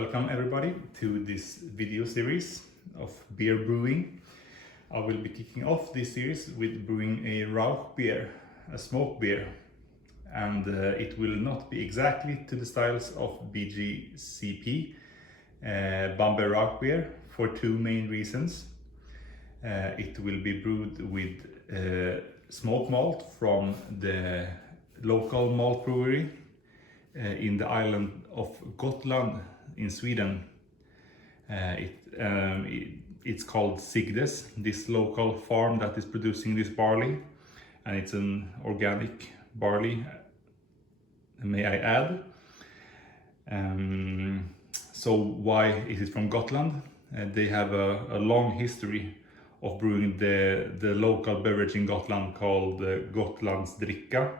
Welcome everybody to this video series of beer brewing. I will be kicking off this series with brewing a Rauchbier, a smoke beer, and it will not be exactly to the styles of BGCP, Bamberg Rauchbier, for two main reasons. It will be brewed with smoked malt from the local malt brewery in the island of Gotland in Sweden. It's called Sigde, this local farm that is producing this barley, and it's an organic barley, may I add. So why is it from Gotland? They have a long history of brewing the local beverage in Gotland called Gotlands dricka.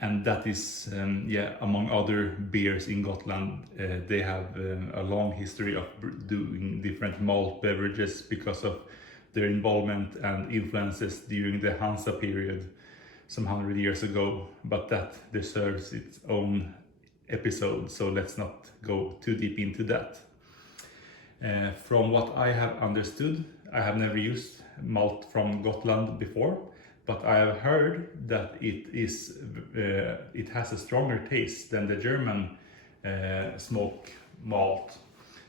And that is, among other beers in Gotland, they have a long history of doing different malt beverages because of their involvement and influences during the Hansa period some 100 years ago, but that deserves its own episode, so let's not go too deep into that. From what I have understood, I have never used malt from Gotland before, but I have heard that it has a stronger taste than the German smoke malt.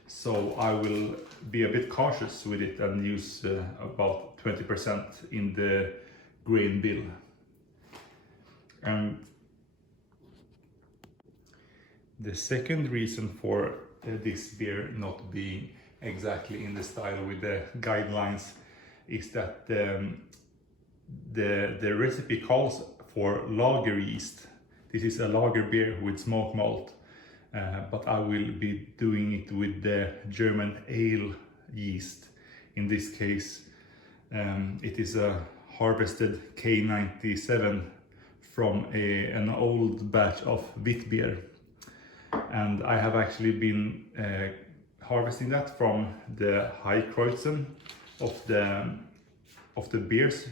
So I will be a bit cautious with it and use about 20% in the grain bill. And the second reason for this beer not being exactly in the style with the guidelines is that the recipe calls for lager yeast. This is a lager beer with smoked malt, but I will be doing it with the German ale yeast. In this case, it is a harvested K-97 from an old batch of Vete beer, and I have actually been harvesting that from the High Kreuzen of the beers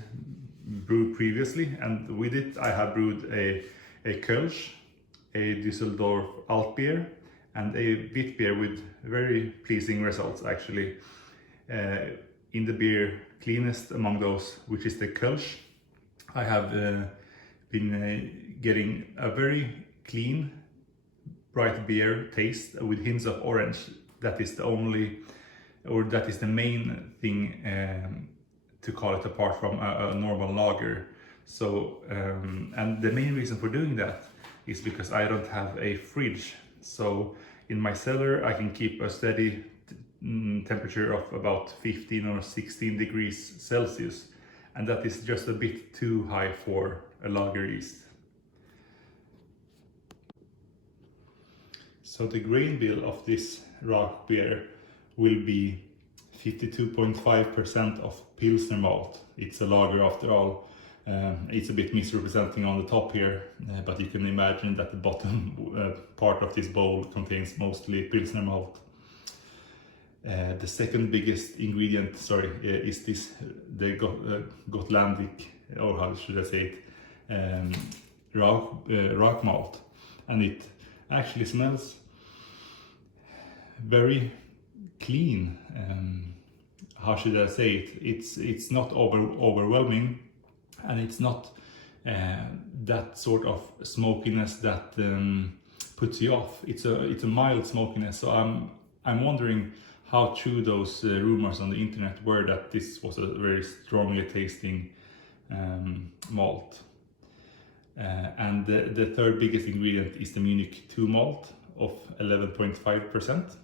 brewed previously, and with it I have brewed a Kölsch, a Düsseldorf Altbier, and a Wit beer with very pleasing results actually. In the beer cleanest among those, which is the Kölsch, I have been getting a very clean, bright beer taste with hints of orange. That is the only, or that is the main thing to call it apart from a normal lager. So, and the main reason for doing that is because I don't have a fridge. So in my cellar I can keep a steady temperature of about 15 or 16 degrees Celsius, and that is just a bit too high for a lager yeast. So the grain bill of this Rauch beer will be 52.5% of Pilsner malt. It's a lager after all. It's a bit misrepresenting on the top here, but you can imagine that the bottom part of this bowl contains mostly Pilsner malt. The second biggest ingredient, is this, the Gotlandic, or how should I say it, Rauch malt, and it actually smells very clean. How should I say it? It's not overwhelming, and it's not that sort of smokiness that puts you off. It's a mild smokiness. So I'm wondering how true those rumors on the internet were that this was a very strongly tasting malt. And the third biggest ingredient is the Munich 2 malt of 11.5%.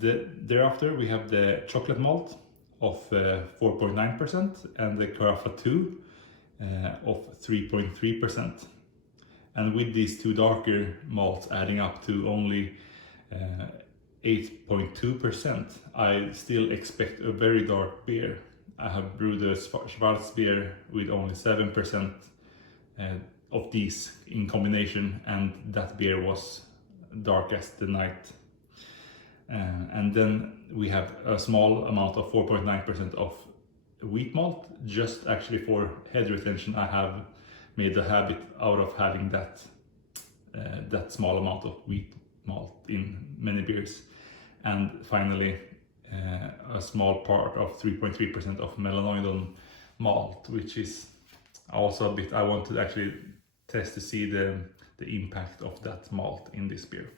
Thereafter we have the chocolate malt of 4.9% and the Carafa II of 3.3%. And with these two darker malts adding up to only 8.2%, I still expect a very dark beer. I have brewed a Schwarzbier with only 7% of these in combination, and that beer was dark as the night. And then we have a small amount of 4.9% of wheat malt, just actually for head retention. I have made a habit out of having that small amount of wheat malt in many beers. And finally, a small part of 3.3% of Melanoidon malt, which is also a bit, I want to actually test to see the impact of that malt in this beer.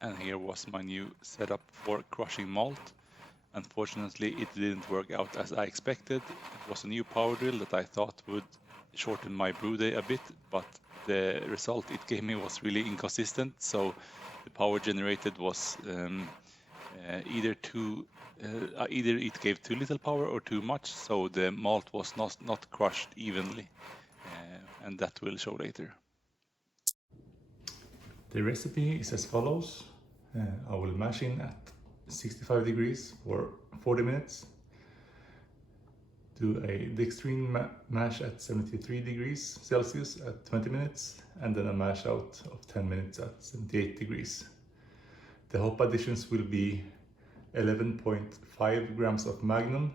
And here was my new setup for crushing malt. Unfortunately, it didn't work out as I expected. It was a new power drill that I thought would shorten my brew day a bit, but the result it gave me was really inconsistent. So the power generated was either it gave too little power or too much, so the malt was not crushed evenly, and that will show later. The recipe is as follows. I will mash in at 65 degrees for 40 minutes. Do a dextrine mash at 73 degrees Celsius at 20 minutes, and then a mash out of 10 minutes at 78 degrees. The hop additions will be 11.5 grams of Magnum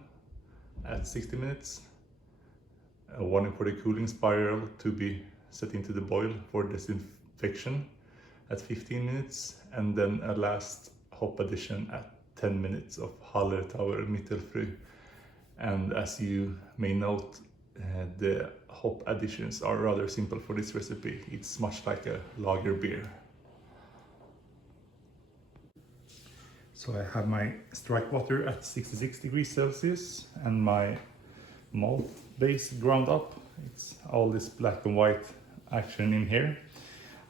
at 60 minutes, a warning for the cooling spiral to be set into the boil for disinfection at 15 minutes, and then a last hop addition at 10 minutes of Hallertau M. And as you may note, the hop additions are rather simple for this recipe. It's much like a lager beer. So I have my strike water at 66 degrees Celsius and my malt base ground up. It's all this black and white action in here.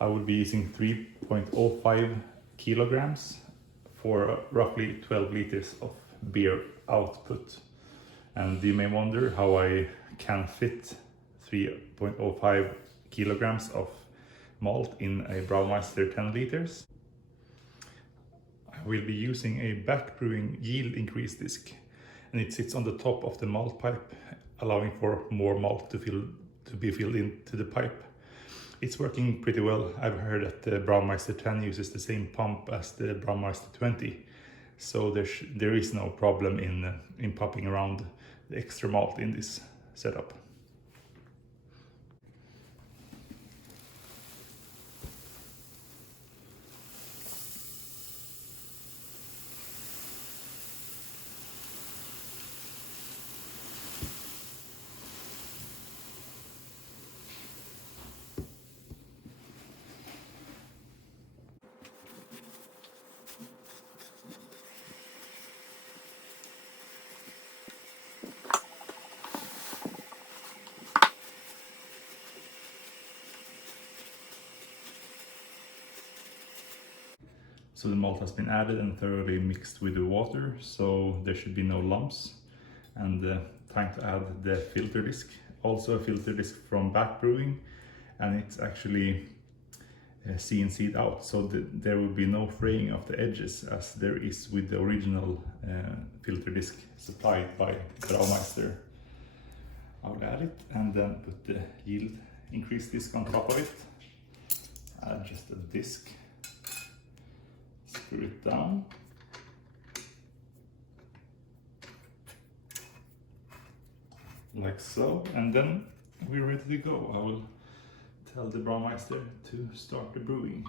I will be using 3.05 kilograms for roughly 12 liters of beer output. And you may wonder how I can fit 3.05 kilograms of malt in a Braumeister 10 liters. I will be using a back brewing yield increase disc, and it sits on the top of the malt pipe, allowing for more malt to be filled into the pipe. It's working pretty well. I've heard that the Braumeister 10 uses the same pump as the Braumeister 20, so there is no problem in popping around the extra malt in this setup. So the malt has been added and thoroughly mixed with the water, so there should be no lumps. And time to add the filter disc. Also a filter disc from back brewing, and it's actually CNC'd out, so there will be no fraying of the edges as there is with the original filter disc supplied by Braumeister. I'll add it and then put the yield increase disc on top of it. Add just a disc. Screw it down. Like so, and then we're ready to go. I will tell the Braumeister to start the brewing.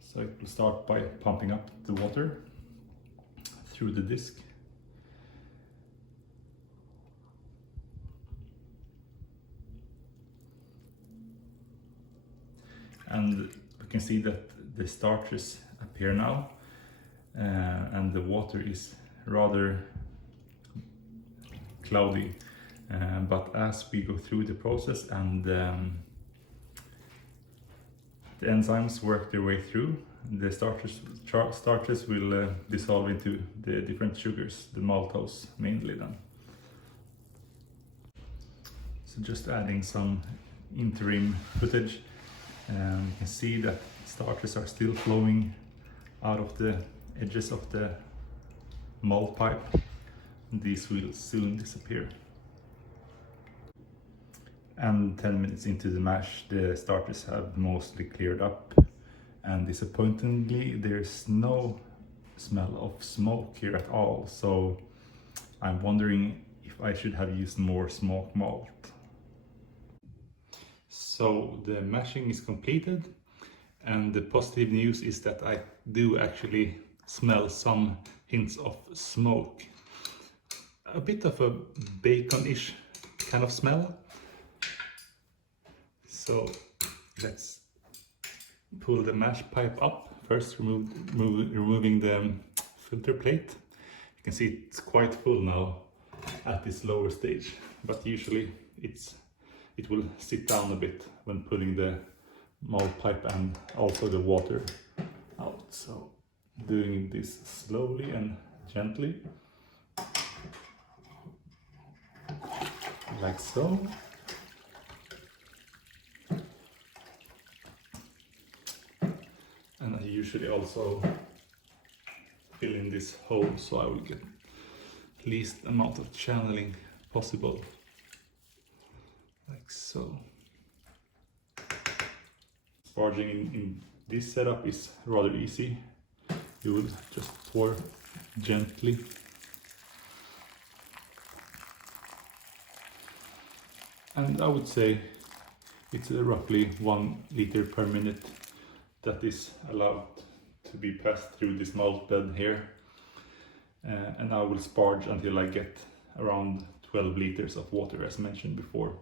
So it will start by pumping up the water through the disc. And we can see that the starches appear now, and the water is rather cloudy. But as we go through the process and the enzymes work their way through, the starches will dissolve into the different sugars, the maltose mainly then. So just adding some interim footage. You can see that starches are still flowing out of the edges of the malt pipe. These will soon disappear. And 10 minutes into the mash, the starches have mostly cleared up, and disappointingly there's no smell of smoke here at all, so I'm wondering if I should have used more smoked malt. So the mashing is completed, and the positive news is that I do actually smell some hints of smoke. A bit of a bacon-ish kind of smell. So let's pull the mash pipe up. First removing the filter plate. You can see it's quite full now at this lower stage, but usually it will sit down a bit when pulling the malt pipe and also the water out. So doing this slowly and gently, like so. And I usually also fill in this hole so I will get least amount of channeling possible, like so. Sparging in this setup is rather easy. You will just pour gently. And I would say it's roughly 1 liter per minute that is allowed to be passed through this malt bed here. And I will sparge until I get around 12 liters of water, as mentioned before.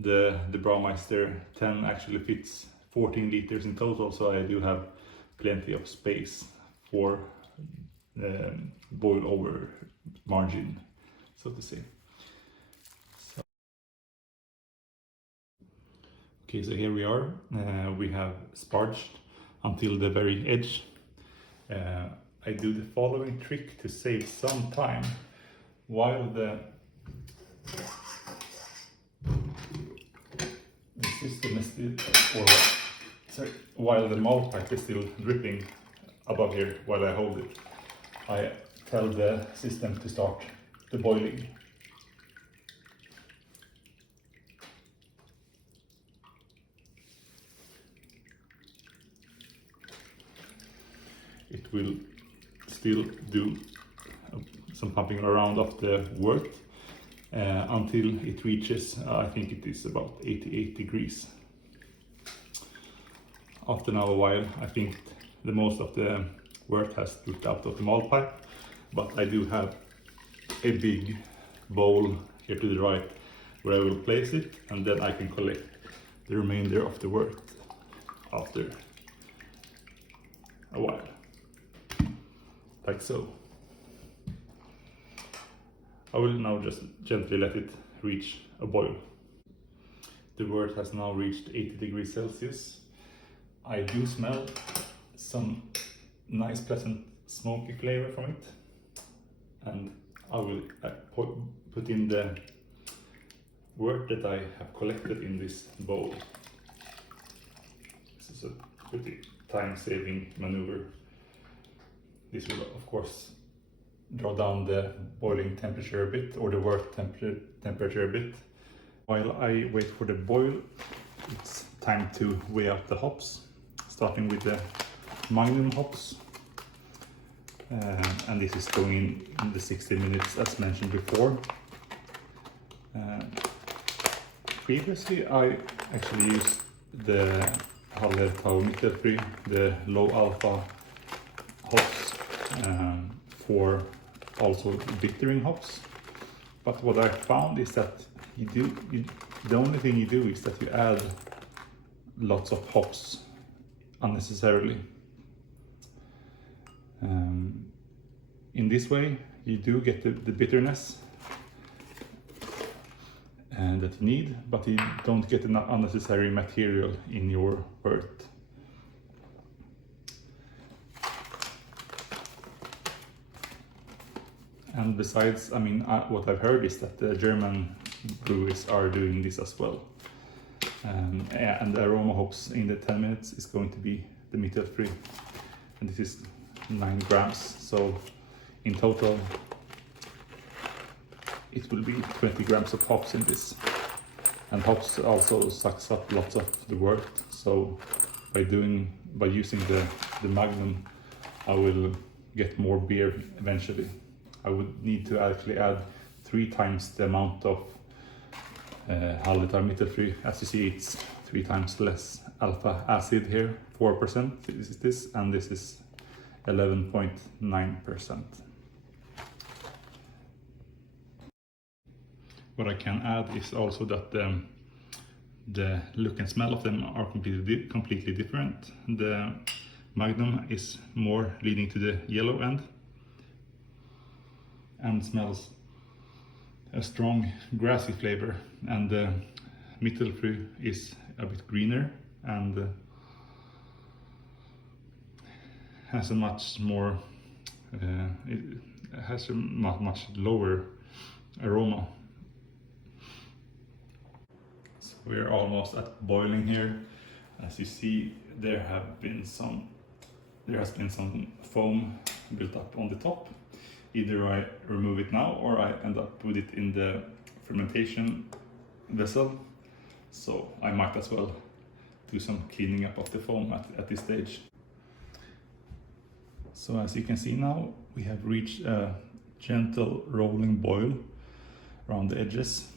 The Braumeister 10 actually fits 14 liters in total, so I do have plenty of space for boil over margin, so to say. Okay, so here we are. We have sparged until the very edge. I do the following trick to save some time while the system is still, while the malt pipe is still dripping above here while I hold it. I tell the system to start the boiling. It will still do some pumping around of the wort until it reaches, I think it is about 88 degrees. After now a while, I think the most of the wort has dripped out of the malt pipe, but I do have a big bowl here to the right where I will place it, and then I can collect the remainder of the wort after a while. Like so. I will now just gently let it reach a boil. The wort has now reached 80 degrees Celsius. I do smell some nice pleasant smoky flavor from it, and I will put in the wort that I have collected in this bowl. This is a pretty time-saving maneuver. This will of course draw down the boiling temperature a bit, or the wort temperature a bit. While I wait for the boil, it's time to weigh out the hops, starting with the Magnum hops. And this is going in the 60 minutes as mentioned before. Previously I actually used the Hallertau M, the low alpha hops, for also bittering hops. But what I found is that the only thing you do is that you add lots of hops unnecessarily. In this way you do get the bitterness that you need, but you don't get an unnecessary material in your wort. And besides, I mean, what I've heard is that the German breweries are doing this as well. And the aroma hops in the 10 minutes is going to be the methyl-free. And this is 9 grams. So in total, it will be 20 grams of hops in this. And hops also sucks up lots of the wort. So by using the Magnum, I will get more beer eventually. I would need to actually add 3 times the amount of Hallertau methyl-free. As you see, it's 3 times less alpha acid here, 4%. This is this, and this is 11.9%. What I can add is also that the look and smell of them are completely different. The Magnum is more leaning to the yellow end and smells a strong grassy flavor, and the Mittelfrüh is a bit greener and has a much more it has a much lower aroma. So we're almost at boiling here. As you see, there has been some foam built up on the top. Either I remove it now or I end up with it in the fermentation vessel. So I might as well do some cleaning up of the foam at this stage. So as you can see now, we have reached a gentle rolling boil around the edges,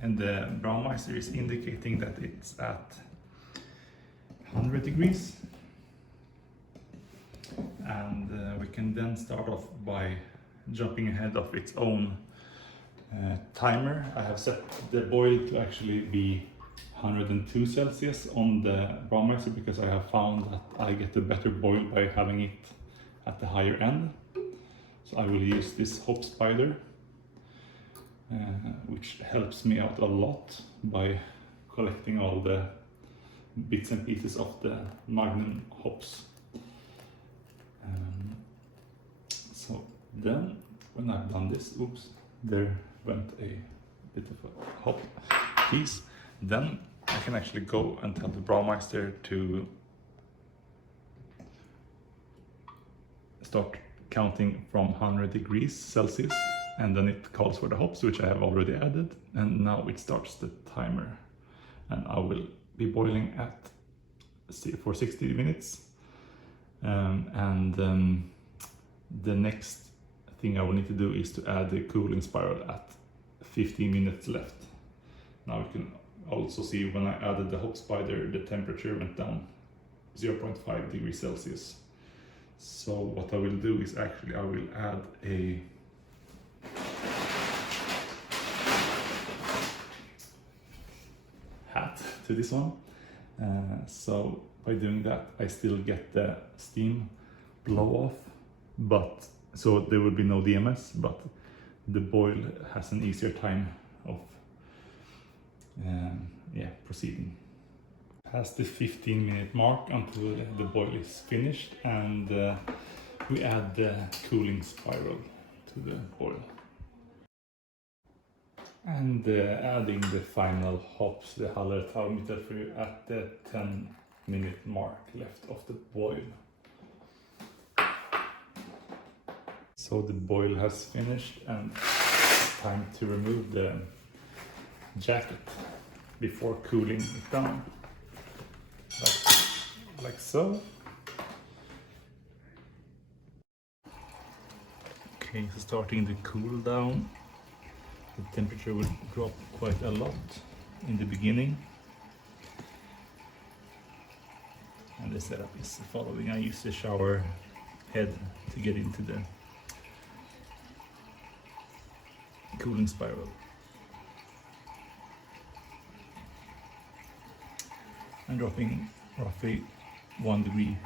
and the Braumeister is indicating that it's at 100 degrees. And we can then start off by jumping ahead of its own timer. I have set the boil to actually be 102 Celsius on the Braumeister because I have found that I get a better boil by having it at the higher end. So I will use this hop spider, which helps me out a lot by collecting all the bits and pieces of the Magnum hops. So then, when I've done this, oops, there went a bit of a hop piece. Then I can actually go and tell the Braumeister to start counting from 100 degrees Celsius, and then it calls for the hops, which I have already added, and now it starts the timer, and I will be boiling for 60 minutes. The next thing I will need to do is to add the cooling spiral at 15 minutes left. Now you can also see when I added the hop spider, the temperature went down 0.5 degrees Celsius. So what I will do is actually I will add a hat to this one. So by doing that, I still get the steam blow off, but so there will be no DMS, but the boil has an easier time of proceeding. Past the 15-minute mark until the boil is finished, and we add the cooling spiral to the boil. And adding the final hops, the Hallertau M at the 10-minute mark left of the boil. So the boil has finished, and it's time to remove the jacket before cooling it down. Like so. Okay, so starting to cool down. The temperature will drop quite a lot in the beginning. And the setup is the following. I use the shower head to get into the cooling spiral. I'm dropping roughly 1 degree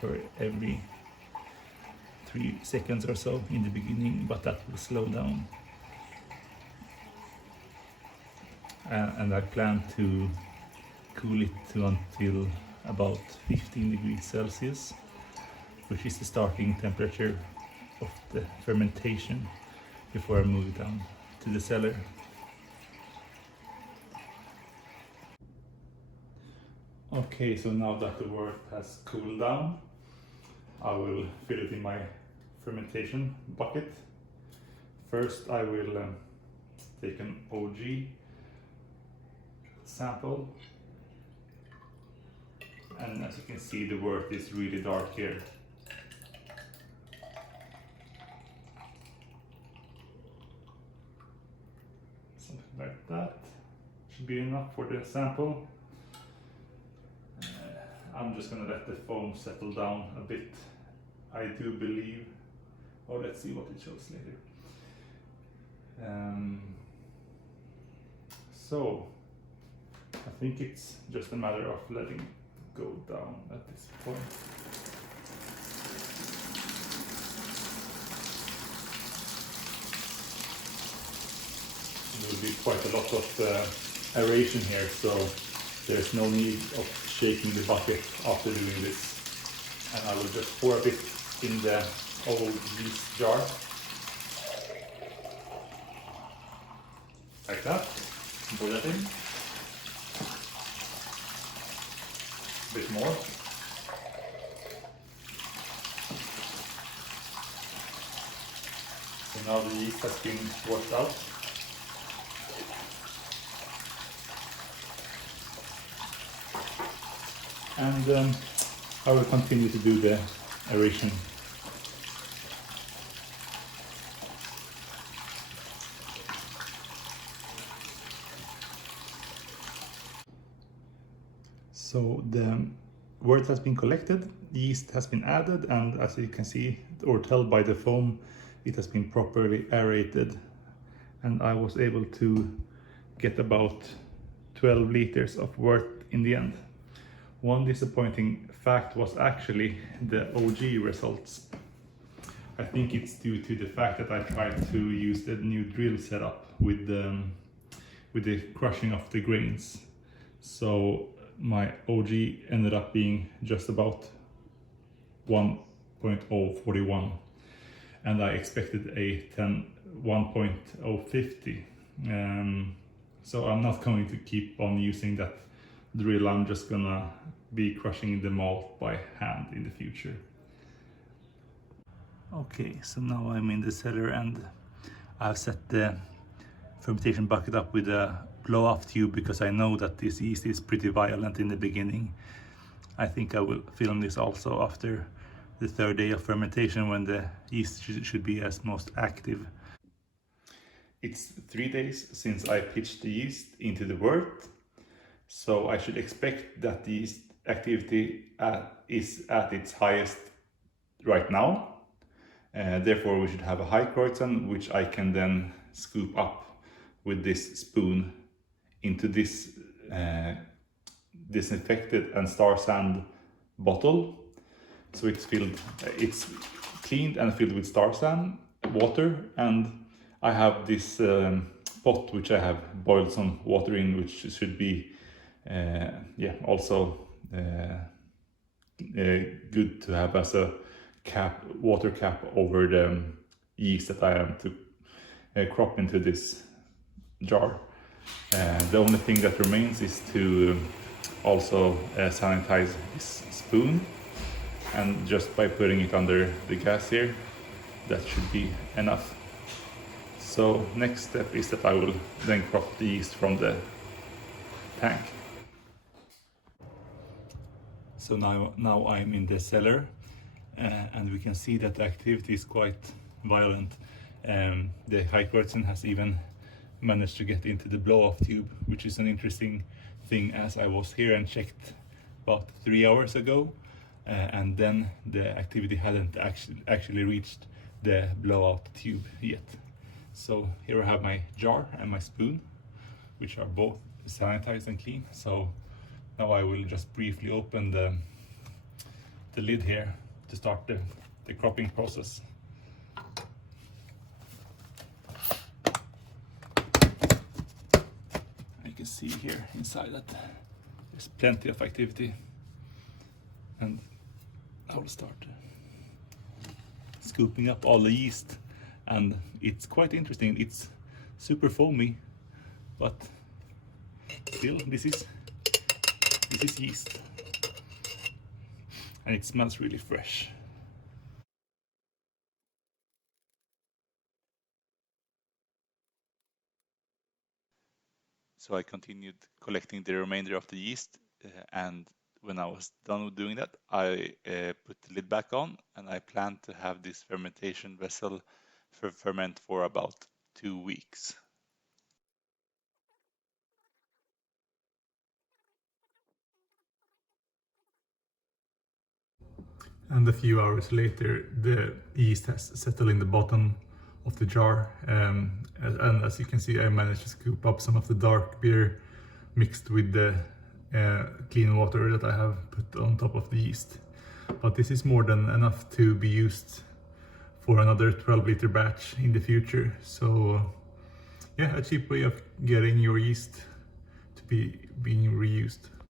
per every 3 seconds or so in the beginning, but that will slow down. And I plan to cool it to until about 15 degrees Celsius, which is the starting temperature of the fermentation before I move it down to the cellar. Okay, so now that the wort has cooled down, I will fill it in my fermentation bucket. First I will take an OG sample, and as you can see, the wort is really dark here. Something like that should be enough for the sample. I'm just gonna let the foam settle down a bit. I do believe, oh, let's see what it shows later. So I think it's just a matter of letting it go down at this point. There will be quite a lot of aeration here, so there's no need of shaking the bucket after doing this. And I will just pour a bit in the old yeast jar. Like that. Pour that in. A bit more. So now the yeast has been washed out. And I will continue to do the aeration. So the wort has been collected, yeast has been added, and as you can see or tell by the foam, it has been properly aerated. And I was able to get about 12 liters of wort in the end. One disappointing fact was actually the OG results. I think it's due to the fact that I tried to use the new drill setup with the crushing of the grains. So my OG ended up being just about 1.041, and I expected a 1.050. So I'm not going to keep on using that drill. I'm just gonna be crushing the malt by hand in the future. Okay, so now I'm in the cellar and I've set the fermentation bucket up with a blow-off tube because I know that this yeast is pretty violent in the beginning. I think I will film this also after the third day of fermentation when the yeast should be as most active. It's 3 days since I pitched the yeast into the wort, so I should expect that the yeast activity is at its highest right now. Therefore we should have a high Kreuzen, which I can then scoop up with this spoon into this disinfected and star sand bottle. So it's cleaned and filled with star sand, water, and I have this pot which I have boiled some water in, which should be also good to have as a water cap over the yeast that I am to crop into this jar. The only thing that remains is to also sanitize this spoon, and just by putting it under the gas here, that should be enough. So next step is that I will then crop the yeast from the tank. So now I'm in the cellar, and we can see that the activity is quite violent. The high Kreuzen has even managed to get into the blow-off tube, which is an interesting thing, as I was here and checked about 3 hours ago, and then the activity hadn't actually reached the blowout tube yet. So here I have my jar and my spoon, which are both sanitized and clean. So now I will just briefly open the lid here to start the cropping process. You can see here inside that there's plenty of activity, and I will start scooping up all the yeast, and it's quite interesting. It's super foamy, but still this is yeast, and it smells really fresh. So I continued collecting the remainder of the yeast, and when I was done with doing that, I put the lid back on, and I plan to have this fermentation vessel ferment for about 2 weeks. And a few hours later, the yeast has settled in the bottom of the jar. And as you can see, I managed to scoop up some of the dark beer mixed with the clean water that I have put on top of the yeast. But this is more than enough to be used for another 12-liter batch in the future. So yeah, a cheap way of getting your yeast to be being reused.